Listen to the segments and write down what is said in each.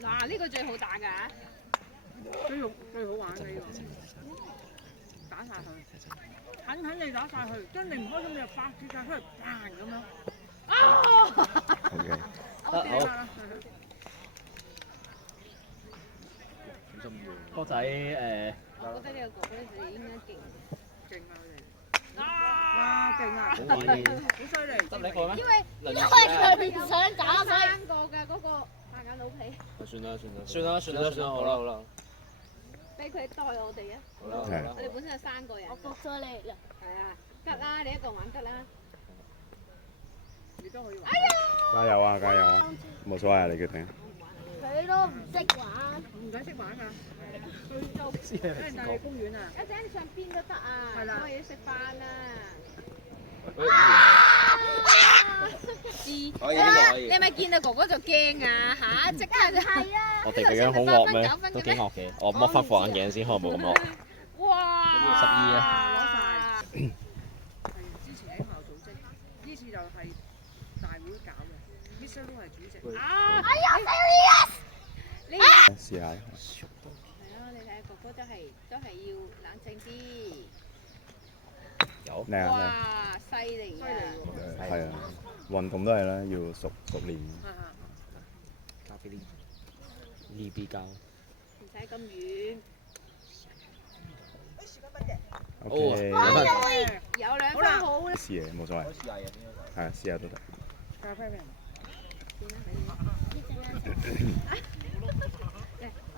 嗱，呢個最好打㗎，最好玩嘅呢個，打晒佢，狠地打晒佢，將你唔開心你就發泄晒出嚟，嘭咁樣。OK。好。哥仔我覺得呢個哥哥仔應該勁。勁啊！勁啊！好犀利！得你一個咩？因為佢想打所以。三個嘅嗰個白眼老皮，算啦，好啦。俾佢代我哋啊！好啦。我哋本身有3個人。我服咗你啦。係啊，得啦，你一個玩得啦。你都可以玩。加油啊！加油啊！冇所謂啊，你決定。佢都唔識玩。唔使識玩㗎。去帶你去公園啊！一陣上邊都得啊，係啦我要食飯啊！你係咪見到哥哥就驚啊？嚇！即刻就係啊！我哋究竟好惡咩？都幾惡嘅。我剝翻副眼鏡先，可能冇咁惡。哇12啊！攞晒。係之前喺學校組織，呢次就係大會搞嘅 ，Mr. Lu 係主席。啊！你試下。係咯，你睇下哥哥都係要冷靜啲。有。靚啊哇！犀利啊！靚。係啊，運動都係啦，要熟練。交俾呢邊交。唔使咁遠。 OK。有2分好啦。試嘢冇所謂。係試下都得。咖啡咩？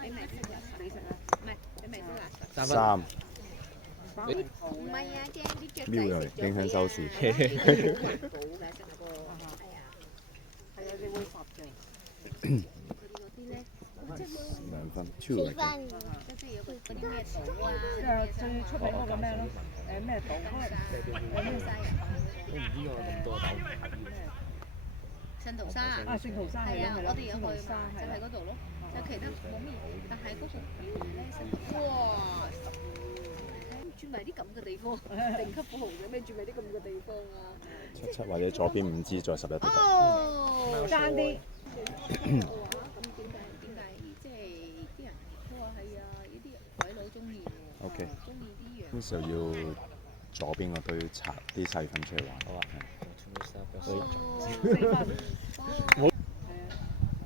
你咪先啦，你食啦，唔係你咪先啦。3。唔係啊，驚啲雀仔瞄入嚟影響收視。好環保嘅成個，係啊，係啊，你會罰嘅。嗰啲咧，即係2分2 ，2分。即係有嗰啲咩島啊，即係最出名嗰個咩咯？咩島？咩西啊？聖淘沙啊，聖淘沙係啊，我哋有去聖淘沙嘛，就係嗰度咯。有其他冇咩，但係嗰個咧，哇！住埋啲咁嘅地方，頂級富豪有咩住埋啲咁嘅地方啊？77或者左邊5支再11都得。哦，爭啲。咁點解即係啲人都話係啊？呢啲鬼佬中意喎。 OK。中意啲羊。咁就要左邊嗰堆拆啲細粉出嚟玩。好啊。4分。係啊，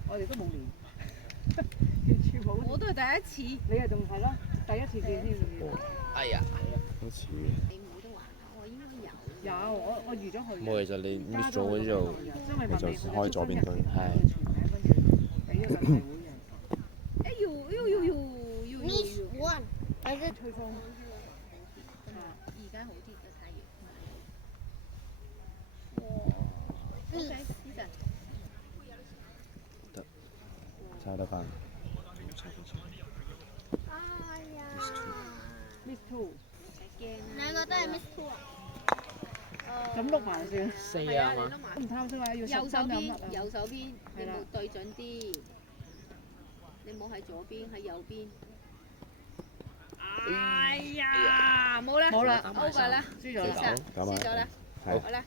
我哋都冇練。完全冇。我都係第一次。你係仲係咯，第一次見添仲要。哎呀，好似。你冇得玩啊？我應該有。有，我預咗去。冇，其實你 miss 咗嗰啲就你就開左邊堆。係。俾咗個大會嘅。哎呦 Miss one。或者吹風。而家好啲嘅太陽。得。猜得翻。哎呀。Miss Two。兩個都係 Miss two 啊。咁碌埋算。 4啊嘛。唔貪心啊，要右手13邊，有乜啊？右手邊，你冇對準啲，你冇喺左邊，喺右邊。哎呀，冇啦，冇啦，over 啦，輸咗啦。輸咗啦，好啦。